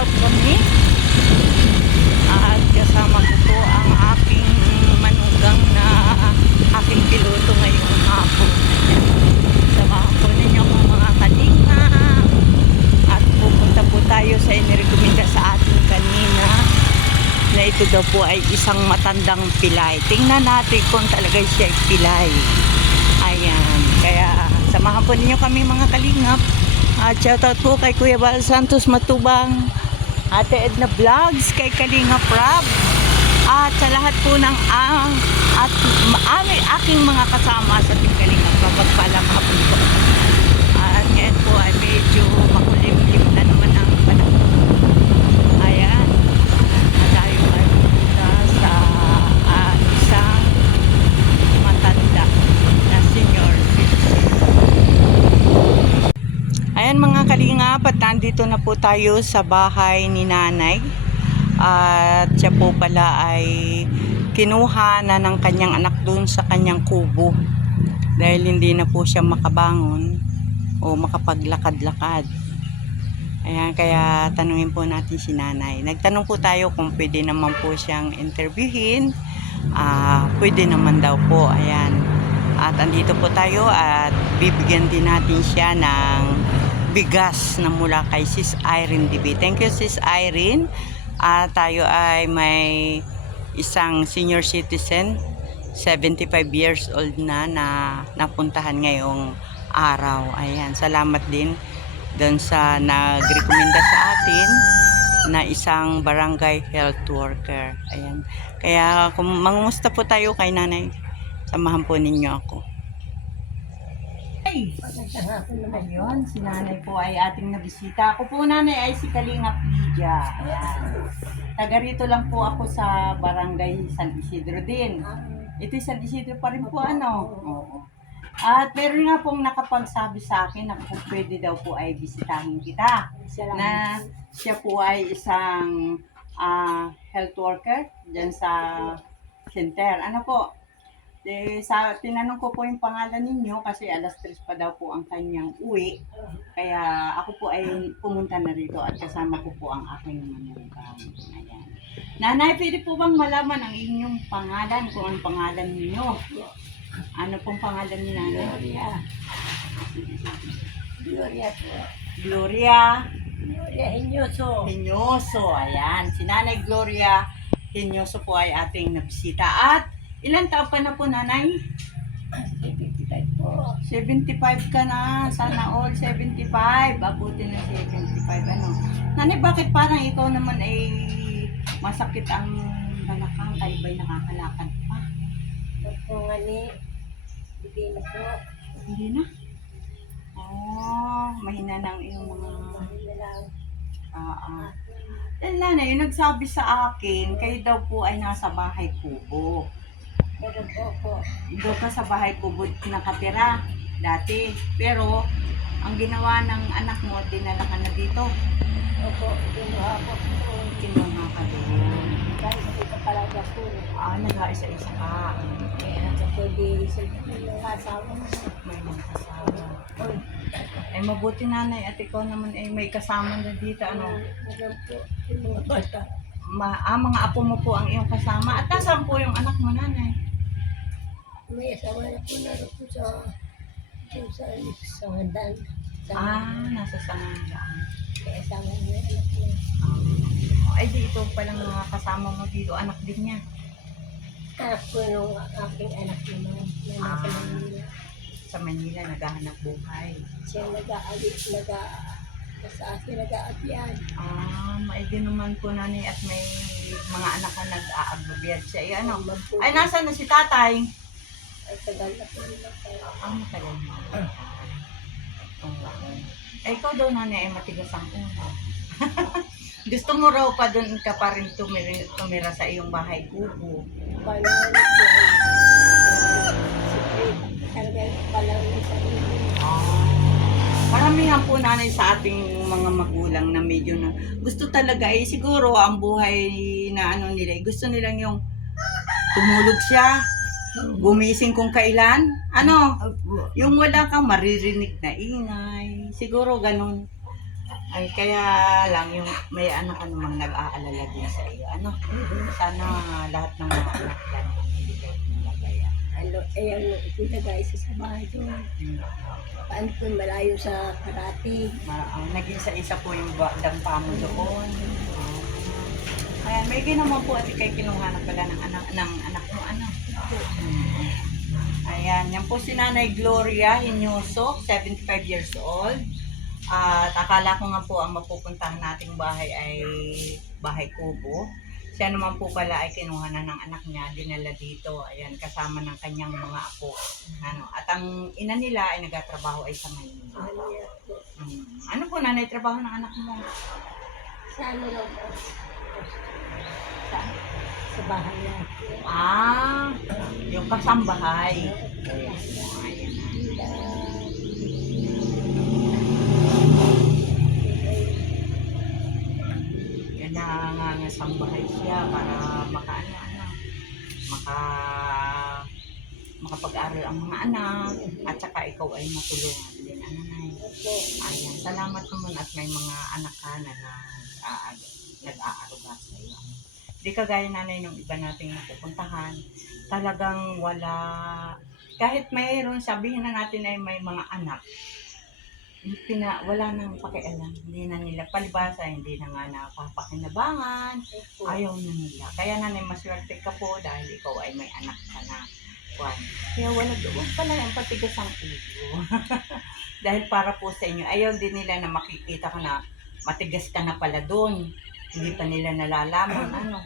out kami. At kasama ko po ang aking manugang na aking piloto ngayong hapon. Samahan po ninyo ang mga kalinga. At pupunta po tayo sa inirekomenda sa atin kanina na ito daw po ay isang matandang pilay. Tingnan natin kung talaga siya ay pilay. Ayan. Kaya samahan po ninyo kami mga kalingap. At shoutout po kay Kuya Bal Santos Matubang, Ate Edna Vlogs, kay Kalingap Rob, at sa lahat po ng aking mga kasama sa ating Kalingap Rob. Pagpalang hapon po. At ngayon po ay medyo makulimlim na naman ang panahon. Ayan. At tayo ay pupunta sa isang matanda na senior citizen. Ayan mga kalingap, at nandito na po tayo sa bahay ni nanay. At siya po pala ay kinuha na ng kanyang anak doon sa kanyang kubo. Dahil hindi na po siya makabangon o makapaglakad-lakad. Ayan, kaya tanungin po natin si nanay. Nagtanong po tayo kung pwede naman po siyang interviewin. Pwede naman daw po. Ayan. At andito po tayo at bibigyan din natin siya ng bigas na mula kay Sis Irene DB. Thank you Sis Irene. Tayo ay may isang senior citizen, 75 years old na napuntahan ngayong araw. Ayan, salamat din doon sa nagrekomenda sa atin na isang barangay health worker. Ayan. Kaya kung mangumusta po tayo kay nanay, samahan po ninyo ako. Ayun, si nanay po ay ating nabisita. Ako po nanay ay si Kalingap Lydia. Taga rito lang po ako sa barangay San Isidro din. Ito San Isidro pa rin po ano. Oo. At meron nga pong nakapagsabi sa akin na kung pwede daw po ay bisitahin kita. Na siya po ay isang health worker dyan sa center. Ano po? Tinanong ko po yung pangalan ninyo kasi alas 3 pa daw po ang kanyang uwi. Kaya ako po ay pumunta na rito at kasama ko po ang aking manugang. Ayan. Nanay, pwede po bang malaman ang inyong pangalan, kung anong pangalan ninyo? Ano pong pangalan ni nanay? Gloria po. Gloria Hinyoso. Hinyoso. Ayan. Si Nanay Gloria Hinyoso po ay ating nabisita. At ilan taon pa na po nanay? 75 po. 75 ka na. Sana all 75. Abutin na 75. Ano? Nanay, bakit parang ikaw naman ay masakit ang balakang? Kayo ba'y nakakalakad pa? Kung ani, hindi na po. Hindi na? Oh, mahina ng iyong mga... Hindi lang. Nanay, yung nagsabi sa akin, kayo daw po ay nasa bahay kubo. Pero po. Doon ka sa bahay kubo nakatira dati. Pero, ang ginawa ng anak mo, dinala ka na dito. Opo, kinuha po po. Kinuha ka doon. Dahil sa ito talaga po. Nag-aisa-isa ka. Kaya pwede sa mga asawa mo. May mga kasama. Ay, mabuti nanay at ikaw naman ay may kasama na dito. Ano? Alam po, yung mga bata. Mga apo mo po ang iyong kasama. At nasaan po yung anak mo nanay? May asawa na po na po sa handan. Nasa Sanandaan. Kaya asawa niya anak niya. Ay, di ito palang mga kasama mo dito. Anak din niya. Anak ko yung aking anak naman na nasa Manila. Sa Manila, naghahanap buhay. Siya sa akin nag-aabiyan. Maigi naman po nanay at may mga anak na nag-aagbabiyad siya. Ay, ano? Ay, nasaan na si tatay? Ay, tagal na po nila tayo. Matagal mo. Ay, ikaw daw nanay ay matigas ang ulo. Gusto mo raw pa doon ka pa rin tumira sa iyong bahay kubo. Paano na po talaga palang sa inyo. Maramihan po nanay sa ating mga magulang na medyo na gusto talaga siguro ang buhay na ano nila, gusto nilang yung tumulog siya, gumising kung kailan, yung wala kang maririnig na ingay, siguro ganun. Ay, kaya lang yung may anak ka namang nag-aalala din sa iyo. Ano? Sana lahat ng mga anak yan hindi kayo pinagaya. Ano, ayan, pinagay sa bahay doon. Paano po malayo sa karate? Naging sa isa po yung dampa mo doon. Ayan, may ginawa po at ikay kinuha na pala ng anak mo. Ano? Ayan, yan po si Nanay Gloria Hinyoso, 75 years old. At akala ko nga po ang mapupuntahan nating bahay ay bahay kubo. Siya naman po pala ay kinuha na ng anak niya, dinala dito. Ayan, kasama ng kanyang mga apo. Ano, at ang ina nila ay nagtatrabaho ay sa Maynila. Ano po nanay trabaho ng anak mo? Sa ano raw po? Sa, Sa bahay na. Yung kasambahay. Ayan. Nangangasambahay siya para makapag-aral ang mga anak at saka ikaw ay matulungan din. Ano na Opo. Ayan, salamat naman at may mga anak ka na nag-aaruga sa iyo. Hindi kagaya nanay nung iba nating napupuntahan, talagang wala, kahit mayroon sabihin na natin ay may mga anak, wala nang pakialam, hindi na nila palibasa, hindi na nga napapakinabangan, Opo. ayaw na nila. Kaya nanay, maswerte ka po dahil ikaw ay may anak ka na. Kaya wag pala yung patigas ang ulo. Dahil para po sa inyo, ayaw din nila na makikita ka na matigas ka na pala doon. Hindi pa nila nalalaman, ano.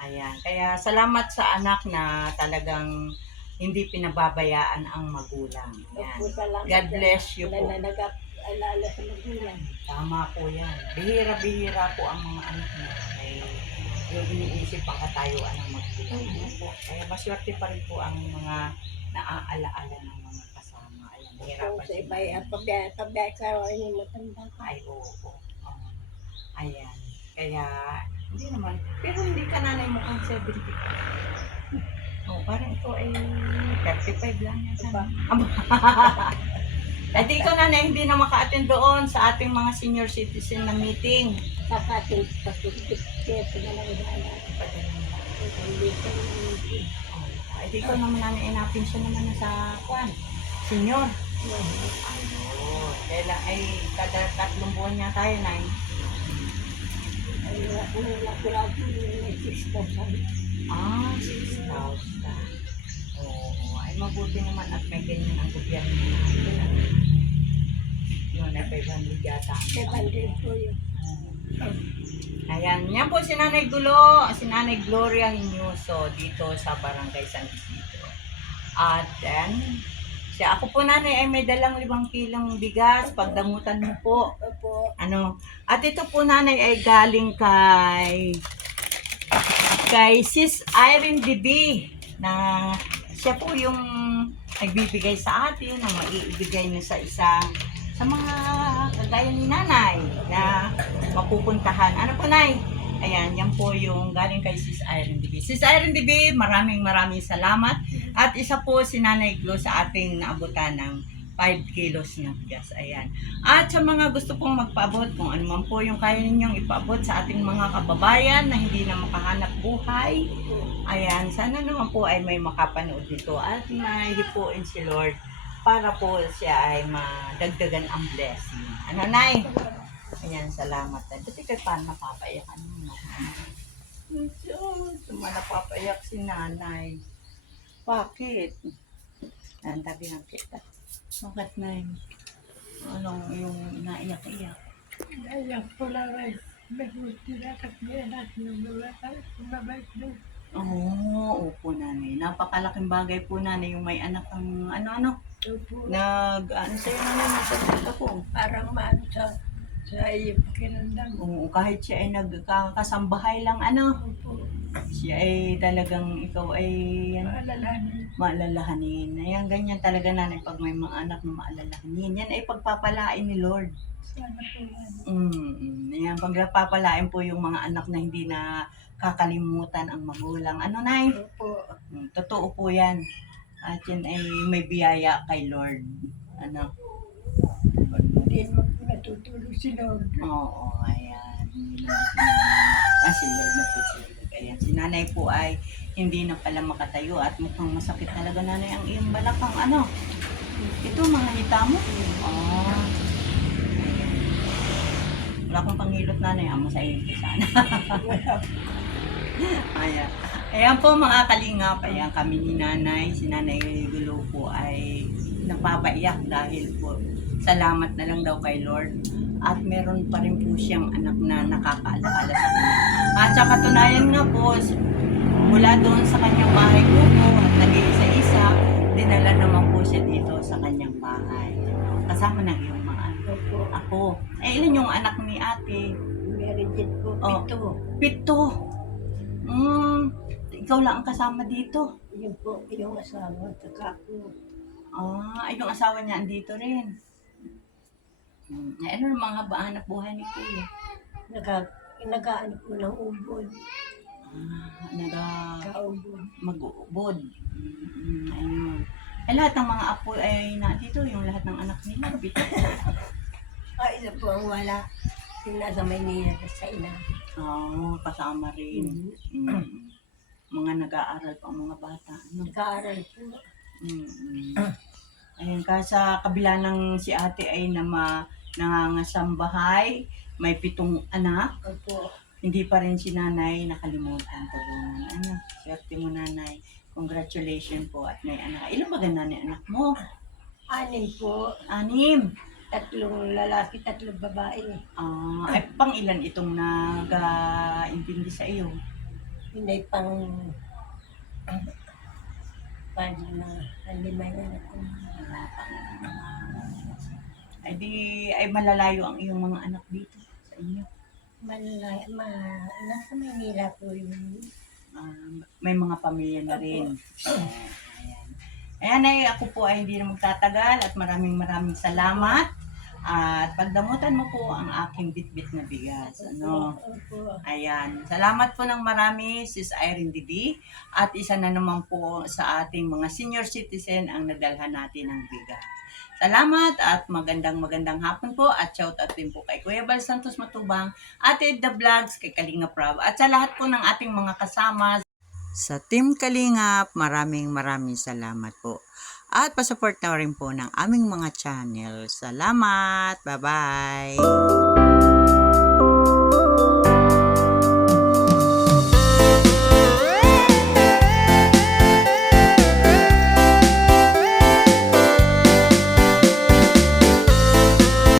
Ayan, kaya salamat sa anak na talagang hindi pinababayaan ang magulang. Ayan. Opo, salamat. God bless you po. Nag-alala sa magulang. Tama po yan. Bihira-bihira po ang mga anak na may yung iniisip ang katayuan ng magulang. Ano po? Kaya maswerte pa rin po ang mga naaalaala ng mga kasama. Ayan, Opo, hirapan sa iba ay pabiyay sa ay matanda ka. Ay, oo. Ayan. Kaya, hindi naman. Pero hindi ka nanay mo ang 70. Parang ito ay 35 lang yan. Diba? At ikaw nanay, hindi na maka-attend doon sa ating mga senior citizen na meeting. Kapatid, kaya sila lang gana. Hindi ka namin. Ay, di ko naman namin inapin siya naman na sa kwan. Senior. Kailan ay kada 3 buwan niya tayo, Nay. Ay, wala ko lang po yung 6,000. 6,000. Oo, ay mabuti naman at may ganyan ang gobyerno natin. Yun, ay 500 yata. 500 po yun. Ayan, yan po si Nanay Gloria Hinyoso dito sa Barangay San Isidro. At then, ako po nanay ay may dalang 5 kilong bigas, pagdamutan mo po. Opo. At ito po nanay ay galing kay Sis Irene DB na siya po yung nagbibigay sa atin na maiibigay niya sa mga kagaya ni nanay na mapupuntahan. Ano po nay? Ayan, yan po yung galing kay Sis Irene DB. Sis Irene DB, maraming salamat. At isa po si Nanay Glo sa ating naabutan ng 5 kilos na bigas. Ayan. At sa mga gusto pong magpaabot, kung ano man po yung kaya ninyong ipaabot sa ating mga kababayan na hindi na makahanap buhay, ayan, sana naman po ay may makapanood nito at may hipuin si Lord para po siya ay madagdagan ang blessing. Ano, Nay? Ayan, salamat. Dati kay paano napapayakan mo? Napapayak si nanay. Bakit? Nandabihan kita. Bakit, Nay? Anong yung naiyak-iyak? Ayan po lang ay. Mabuti na kasi natin yung mabait doon. Oo, opo nanay. Napakalaking bagay po nanay yung may anak ang ano-ano. Opo. Sa'yo nanay, nagsasalita po. Parang maano sa iyong pakiramdam. Oo, kahit siya ay nagkakasambahay lang Opo. siya ay talagang ikaw ay Maalalahanin. maalalahanin. Ayan, ganyan talaga nanay pag may mga anak na maalalahanin. Yan ay pagpapalain ni Lord. Sana po yan. Ayan, pagpapalain po yung mga anak na hindi na kakalimutan ang magulang. Ano, Nay? Opo. Totoo po yan. At yan ay may biyaya kay Lord. Ano? Hindi natutulog si Lord. Oo, ayan. Si Lord na po si Lord. Ayan, si nanay po ay hindi na pala makatayo at mukhang masakit talaga nanay ang iyong balakang ano. Ito, mga hita mo. Ah, wala akong panghilot nanay. Amo sa iyo sana. Ayan. Ayan po mga kalingap. Ayan kami ni nanay. Si nanay Gulo po ay napapaiyak dahil po salamat na lang daw kay Lord. At meron pa rin po siyang anak na nakakaalaala sa kanya. At sa katunayan nga po, mula doon sa kanyang bahay ko po, at nag-iisa-isa, dinala naman po siya dito sa kanyang bahay. Kasama ng iyong mga anak. Opo. Ako. Ilan yung anak ni ate? Meron din po. Oh. 7. 7. Ikaw lang ang kasama dito. Yun po, yung asawa. Taka po. Yung asawa niya andito rin. Ano yung mga hanap buhay ni Kuya? Nag-ano po ng ubod. Kaubod. Mag-uubod. Ayun. Lahat ng mga apo ay nandito, yung lahat ng anak nila. Isa po ang wala. Yung nasa Maynila sa ina. Kasama rin. Mga nag-aaral pa ang mga bata. No? Nag-aaral po. Ayun, sa kabila ng si ate ay nangangasambahay, may 7 anak. Opo. Hindi pa rin si nanay nakalimutan tulungan. Swerte mo nanay. Congratulations po at may anak. Ilan ba nanay anak mo? 6 po. 6. 3 lalaki, 3 babae. Ay pang ilan itong nag-intindi sa iyo? Yun ay pang paano na ang 5 na ako. Ay malalayo ang iyong mga anak dito sa inyo. Nasa Maynila po yun. May mga pamilya na rin. Ayan ay ako po ay hindi na magtatagal at maraming salamat. At pagdamutan mo po ang aking bitbit na bigas. Opo. Ayan. Salamat po ng marami, Sis Irene Didi. At isa na naman po sa ating mga senior citizen ang nadalhan natin ng bigas. Salamat at magandang hapon po at shout out din po kay Kuya Bal Santos Matubang, Ate The Vlogs, kay Kalinga Prab at sa lahat po ng ating mga kasama sa Team Kalingap. Maraming salamat po. At pasupport na rin po ng aming mga channel. Salamat! Bye-bye!